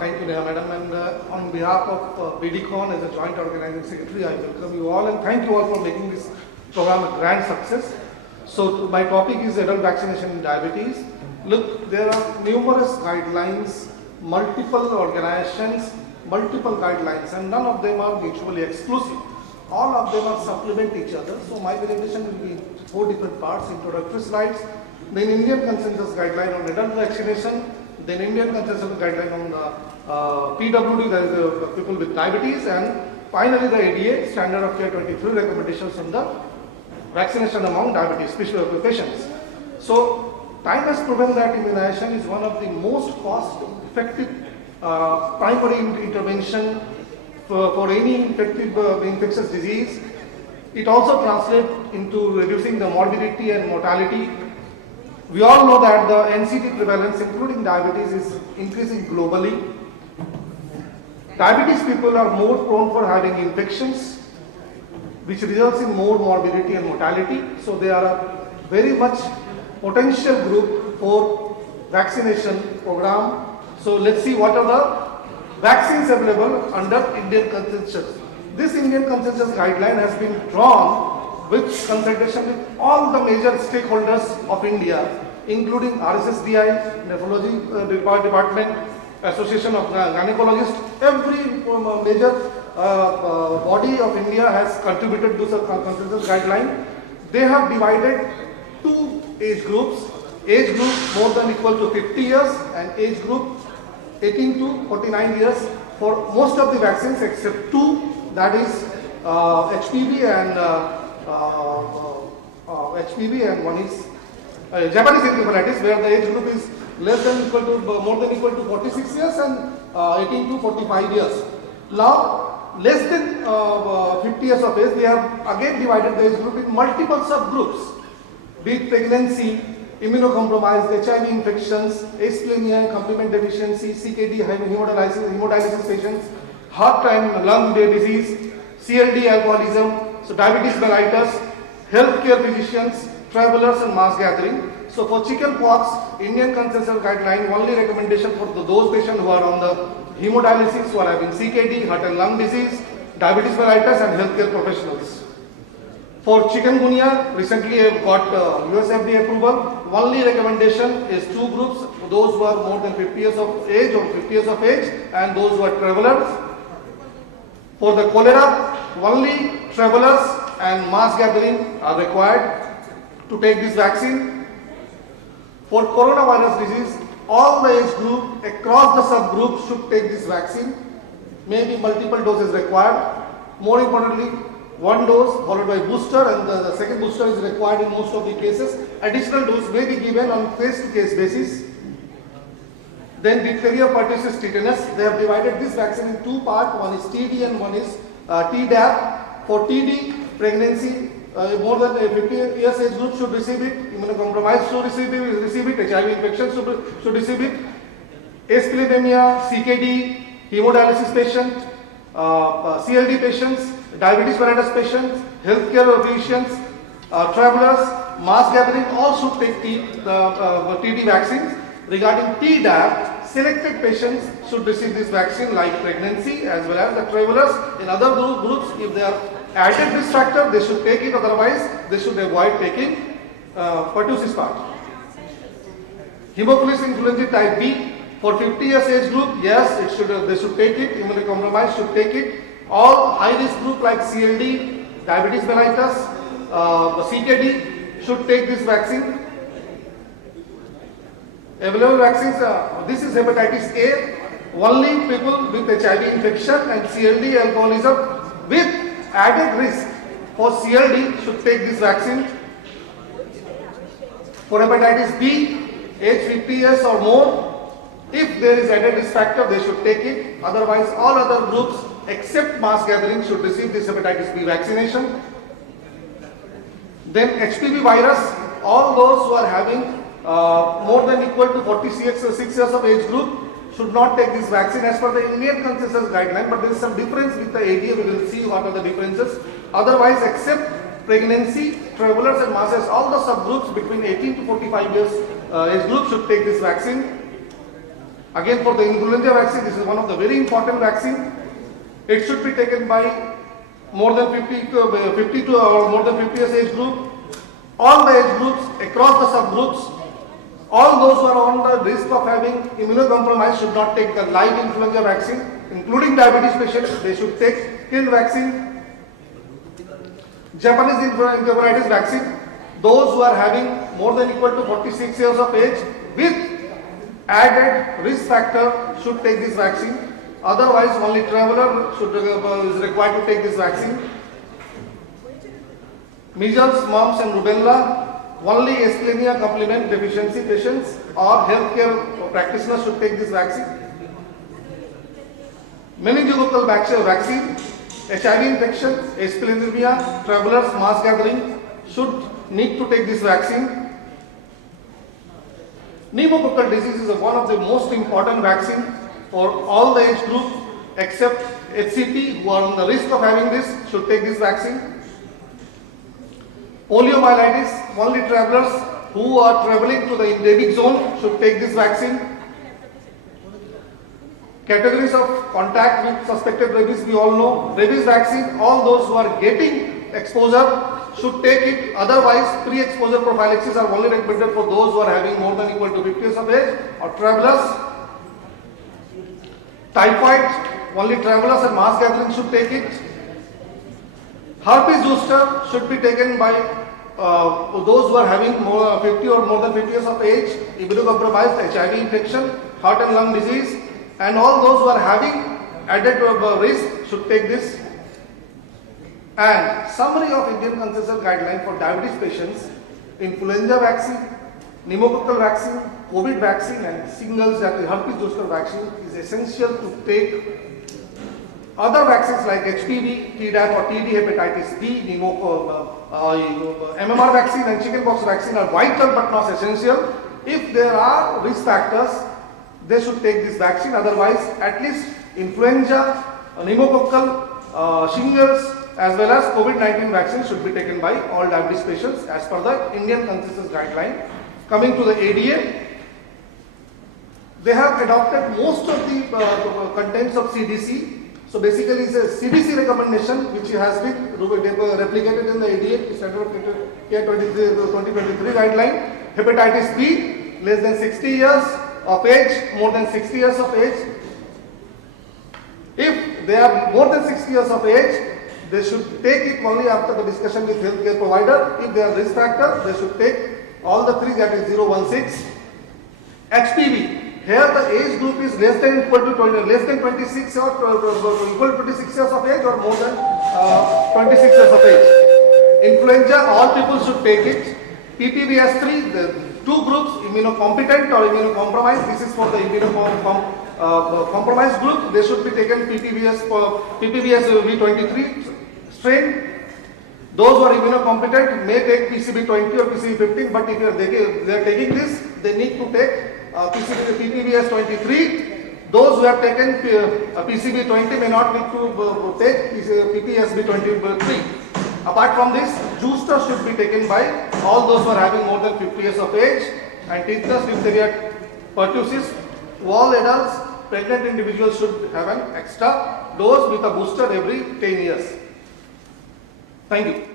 Thank you, Neha Madam. And on behalf of BDCon as a joint organizing secretary, I welcome you all and thank you all for making this program a grand success. So my topic is adult vaccination in diabetes. Look, there are numerous guidelines, multiple organizations, multiple guidelines, and none of them are mutually exclusive. All of them are supplement each other. So my presentation will be in 4 different parts: introductory slides, then Indian consensus guideline on adult vaccination, then Indian consensus guideline on the PWD, that is the people with diabetes, and finally the ADA standard of care 23 recommendations on the vaccination among diabetes patients. So time has proven that immunization is one of the most cost-effective primary intervention for any infectious disease. It also translates into reducing the morbidity and mortality. We all know that the NCD prevalence, including diabetes, is increasing globally. Diabetes people are more prone for having infections, which results in more morbidity and mortality. So they are a very much potential group for vaccination program. So let's see what are the vaccines available under Indian consensus. This Indian consensus guideline has been drawn with consultation with all the major stakeholders of India, including RSSDI, Nephrology Department, Association of Gynecologists. Every major body of India has contributed to the consensus guideline. They have divided 2 age groups more than equal to 50 years and age group 18 to 49 years for most of the vaccines except 2, that is HPV and one is Japanese encephalitis, where the age group is more than equal to 46 years and 18 to 45 years. Now, less than 50 years of age, they have again divided the age group in multiple subgroups, be it pregnancy, immunocompromised, HIV infections, asplenia, complement deficiency, CKD, hemodialysis patients, heart and lung disease, CLD, alcoholism, so diabetes mellitus, healthcare physicians, travelers and mass gathering. So for chickenpox, Indian consensus guideline only recommendation for those patients who are on the hemodialysis, who are having CKD, heart and lung disease, diabetes mellitus and healthcare professionals. For chikungunya, recently got US FDA approval. Only recommendation is 2 groups: those who are more than 50 years of age or 50 years of age, and those who are travelers. For the cholera, only travelers and mass gathering are required to take this vaccine. For coronavirus disease, all the age group across the subgroups should take this vaccine. Maybe multiple doses required. More importantly, 1 dose followed by booster, and the second booster is required in most of the cases. Additional dose may be given on case-to-case basis. Then diphtheria, pertussis, tetanus. They have divided this vaccine in 2 parts. One is TD and one is Tdap. For TD, pregnancy, more than 50 years age group should receive it. Immunocompromised should receive it. HIV infection should receive it. Asplenia, CKD, hemodialysis patient, CLD patients, diabetes mellitus patients, healthcare physicians, travelers, mass gathering, all should take TD vaccines. Regarding Tdap, selected patients should receive this vaccine, like pregnancy as well as the travelers. In other groups, if they are added risk factor, they should take it, otherwise they should avoid taking pertussis part. Haemophilus influenzae type B, for 50 years age group, yes, they should take it. Immunocompromised should take it. All high risk group like CLD, diabetes mellitus, CKD should take this vaccine. Available vaccines, this is hepatitis A. Only people with HIV infection and CLD alcoholism with added risk for CLD should take this vaccine. For hepatitis B, age 50 years or more, if there is added risk factor, they should take it. Otherwise, all other groups except mass gathering should receive this hepatitis B vaccination. Then HPV virus, all those who are having more than equal to 46 years of age group should not take this vaccine as per the Indian consensus guideline, but there is some difference with the ADA. We will see what are the differences. Otherwise, except pregnancy, travelers and masses, all the subgroups between 18 to 45 years age group should take this vaccine. Again, for the influenza vaccine, this is one of the very important vaccine. It should be taken by more than 52 or more than 50 years age group. All the age groups across the subgroups. All those who are on the risk of having immunocompromise should not take the live influenza vaccine, including diabetes patients. They should take killed vaccine. Japanese encephalitis vaccine. Those who are having more than equal to 46 years of age with added risk factor should take this vaccine. Otherwise, only traveler is required to take this vaccine. Measles, mumps and rubella. Only Escherichia complement deficiency patients or healthcare practitioners should take this vaccine. Meningococcal vaccine, HIV infection, Escherichia, travelers, mass gathering should need to take this vaccine. Pneumococcal disease is one of the most important vaccine for all the age group except HCP who are on the risk of having this should take this vaccine. Poliomyelitis, only travelers who are traveling to the endemic zone should take this vaccine. Categories of contact with suspected rabies, we all know. Rabies vaccine, all those who are getting exposure should take it. Otherwise, pre-exposure prophylaxis are only recommended for those who are having more than equal to 50 years of age or travelers. Typhoid, only travelers and mass gathering should take it. Herpes zoster should be taken by those who are having 50 or more than 50 years of age, immunocompromised, HIV infection, heart and lung disease, and all those who are having added risk should take this. And summary of Indian consensus guideline for diabetes patients: influenza vaccine, pneumococcal vaccine, COVID vaccine, and singles that the herpes zoster vaccine is essential to take. Other vaccines like HPV, Tdap or TD hepatitis B, MMR vaccine and chickenpox vaccine are vital but not essential. If there are risk factors, they should take this vaccine. Otherwise, at least influenza, pneumococcal, shingles as well as COVID-19 vaccine should be taken by all diabetes patients as per the Indian consensus guideline. Coming to the ADA, they have adopted most of the contents of CDC. So basically it's a CDC recommendation which has been replicated in the ADA Standard Care 2023 guideline. Hepatitis B, less than 60 years of age, more than 60 years of age. If they are more than 60 years of age, they should take it only after the discussion with healthcare provider. If they are risk factor, they should take all the three, that is 016. HPV. Here the age group is less than equal to 26 or equal to 26 years of age or more than 26 years of age. Influenza, all people should take it. PPVS3, the two groups, immunocompetent or immunocompromised. This is for the immunocompromised group. They should be taken PPVS V23 strain. Those who are immunocompetent may take PCV20 or PCV15, but if they are taking this, they need to take PPVS23. Those who have taken PCV20 may not need to take PPSB23. Apart from this, booster should be taken by all those who are having more than 50 years of age, and tetanus, diphtheria, pertussis. All adults, pregnant individuals should have an extra dose with a booster every 10 years. Thank you.